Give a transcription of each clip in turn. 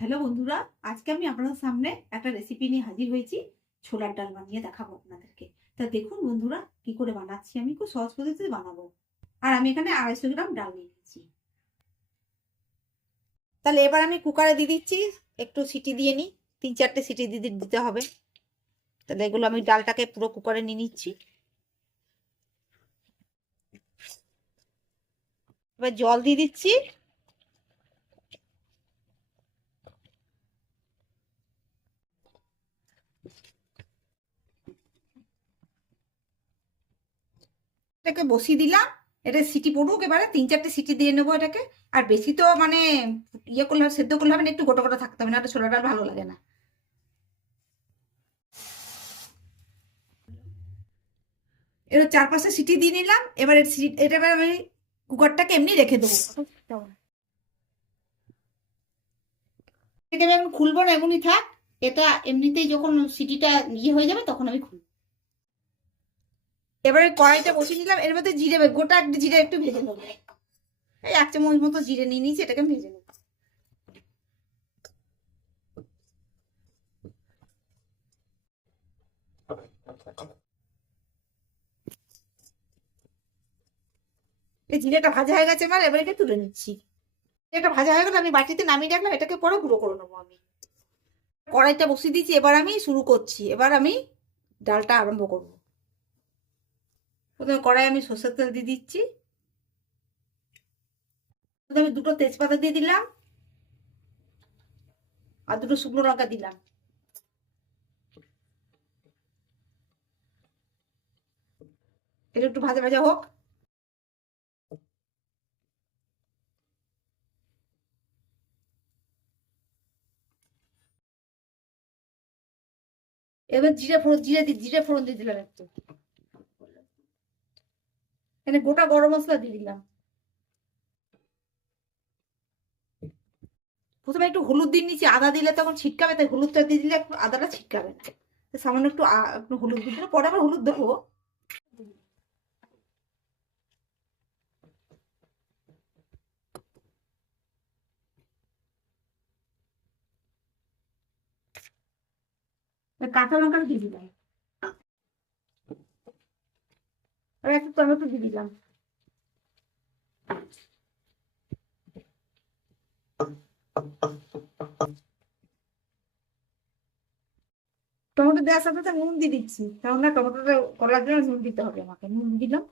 Hello বন্ধুরা, আজকে আমি আপনাদের সামনে একটা রেসিপি নিয়ে হাজির হয়েছি। ছোলার ডাল বানিয়ে দেখাবো আপনাদেরকে। তা দেখুন বন্ধুরা, কি করে বানাচ্ছি। আমি খুব সহজ পদ্ধতিতে বানাবো। আর আমি এখানে 250 গ্রাম ডাল নিয়ে নিচ্ছি। তাহলে এবার আমি কুকারে দিয়ে দিচ্ছি। একটু সিটি দিয়ে নিই, 3-4টে সিটি দিতে হবে। তাহলে এগুলো আমি ডালটাকে পুরো কুকারে নিয়ে নিচ্ছি। এবার জল দিয়ে দিচ্ছি। এটাকে বসিয়ে দিলাম। এটা সিটি পড়ুক, এবারে 3-4টে সিটি দিয়ে নেবো এটাকে। আর বেশি তো মানে ইয়ে করলে হবে, সেদ্ধ করলে হবে না, একটু গোটা গোটা থাকতে হবে, না ছোলা ডাল ভালো লাগে না। এবার 4-5টা সিটি দিয়ে নিলাম। এবার এটা এবার আমি কুকারটাকে এমনি রেখে দেবো। এটাকে আমি এখন খুলবো না, এমনই থাক। এটা এমনিতেই যখন সিটিটা ইয়ে হয়ে যাবে তখন আমি খুলবো। এবারে কড়াইটা বসিয়ে নিলাম। এর মধ্যে জিরে, গোটা জিরে একটু ভেজে নেবো। এই 1 চামচ মতো জিরে নিয়ে নিয়েছি, এটাকে ভেজে নেবো। এই জিরেটা ভাজা হয়ে গেছে, এবার এটা তুলে নিচ্ছি। এটা ভাজা হয়ে গেলে আমি বাটিতে নামিয়ে রাখলাম। এটাকে পরে গুঁড়ো করে নেবো আমি। কড়াইটা বসিয়ে দিয়েছি, এবার আমি শুরু করছি। এবার আমি ডালটা আরম্ভ করবো। প্রথমে কড়াই আমি সরষের তেল দিয়ে দিচ্ছি। আমি 2টো তেজপাতা দিয়ে দিলাম, আর 2টো শুকনো লঙ্কা দিলাম। এটা একটু ভাজা ভাজা হোক। এবার জিরে ফোড়ন দিয়ে দিলাম একটু। এখানে গোটা গরম মশলা দিয়ে দিলাম। প্রথমে একটু হলুদ দিয়ে নিচ্ছি। আদা দিলে তখন ছিটকাবে, তাই হলুদটা দিয়ে দিলে একটু আদাটা ছিটকাবে না। সামান্য একটু একটু হলুদ দিয়ে দিলে, পরে আবার হলুদ দেবো। কাঁচা লঙ্কা দিয়ে দিলাম, আর একটু টমেটো দিয়ে দিলাম। টমেটো দেওয়ার সাথে সাথে নুন দিয়ে দিচ্ছি, কারণ না টমেটোটা করার জন্য নুন দিতে হবে আমাকে। নুন দিলাম।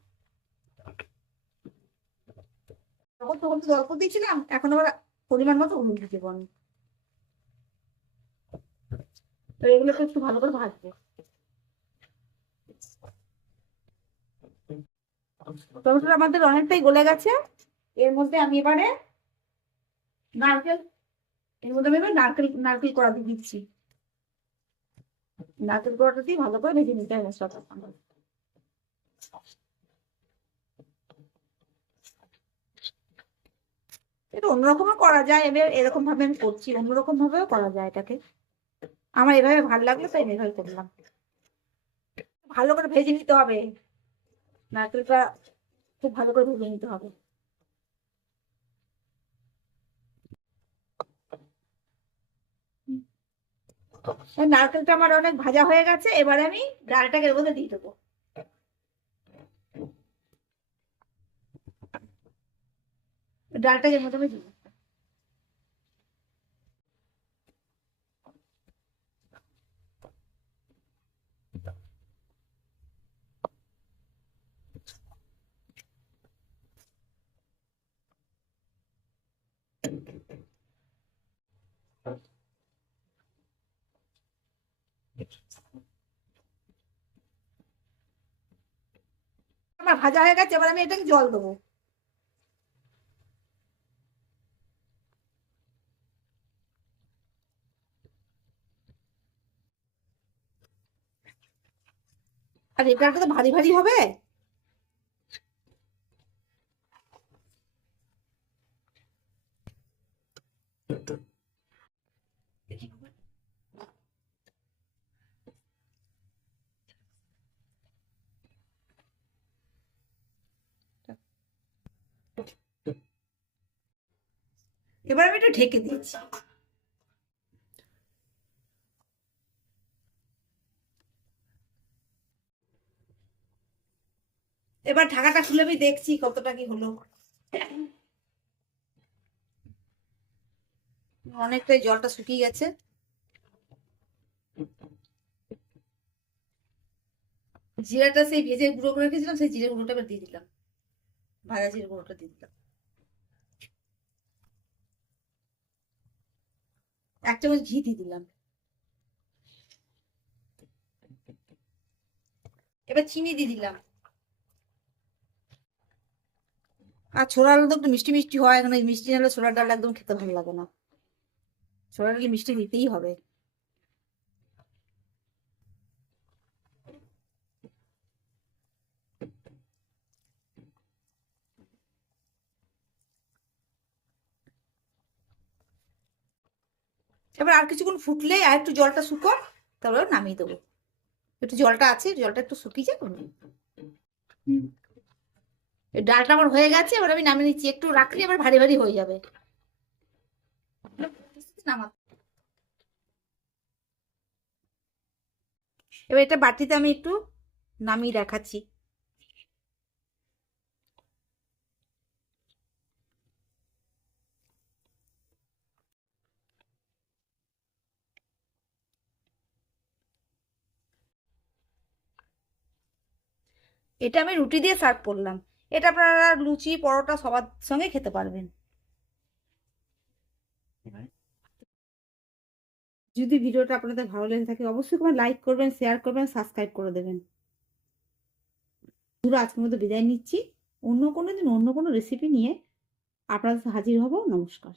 তখন তখন তো অল্প দিয়েছিলাম, এখন আবার পরিমাণ মতো নুন দিতে পারি। তো এগুলোকে একটু ভালো করে ভাজবো। টমেটোটা আমাদের অনেকটাই গলে গেছে। এর মধ্যে আমি এবারে নারকেল এর মধ্যে আমি এবার নারকেল নারকেল কোড়া দিয়ে দিচ্ছি। নারকেল কোড়াটা দিয়ে ভালো করে ভেজে নিতে হবে মশলাটা। এটা অন্যরকমও করা যায়, এবার এরকম ভাবে আমি করছি, অন্যরকম ভাবেও করা যায় এটাকে। আমার এভাবে ভালো লাগলো তাই এভাবে করলাম। ভালো করে ভেজে নিতে হবে, নারকেলটা খুব ভালো করে ভেজে নিতে হবে। নারকেলটা আমার অনেক ভাজা হয়ে গেছে। এবার আমি ডালটাকে এর মধ্যে দিয়ে দেবো। ডালটাকে এর মধ্যে আমি দিব। আমার ভাজা হয়ে গেছে, এবার আমি এটাকে জল দেবো। আর এই ডালটা তো ভারী ভারী হবে। এবার আমি এটা ঢেকে দিচ্ছি। এবার ঢাকাটা খুলে আমি দেখছি কতটা কি হলো। অনেকটাই জলটা শুকিয়ে গেছে। জিরাটা সেই ভেজে গুঁড়ো করে রেখেছিলাম, সেই জিরে গুঁড়োটা এবার দিয়ে দিলাম, ভাজা জিরে গুঁড়োটা দিয়ে দিলাম। 1 চামচ ঘি দিয়ে দিলাম। এবার চিনি দিয়ে দিলাম। আর ছোলার ডাল তো একটু মিষ্টি মিষ্টি হয়, এখন মিষ্টি না হলে ছোলার ডাল একদম খেতে ভালো লাগে না, ছোলার ডালকে মিষ্টি দিতেই হবে। এবার আর কিছুক্ষণ ফুটলে আর একটু জলটা শুকো, তারপরে নামিয়ে দেবো। একটু জলটা আছে, জলটা একটু শুকিয়ে যাবে। ডালটা আমার হয়ে গেছে, এবার আমি নামিয়ে নিচ্ছি। একটু রাখলে আবার ভারী ভারী হয়ে যাবে। এবার এটা বাটিতে আমি একটু নামিয়ে দেখাচ্ছি। এটা আমি রুটি দিয়ে সার্ভ করলাম। এটা আপনারা লুচি পরোটা সবার সঙ্গে খেতে পারবেন। যদি ভিডিওটা আপনাদের ভালো লেগে থাকে অবশ্যই লাইক করবেন, শেয়ার করবেন, সাবস্ক্রাইব করে দেবেন। পুরো আজকের মতো বিদায় নিচ্ছি। অন্য কোনো দিন অন্য কোনো রেসিপি নিয়ে আপনাদের হাজির হব। নমস্কার।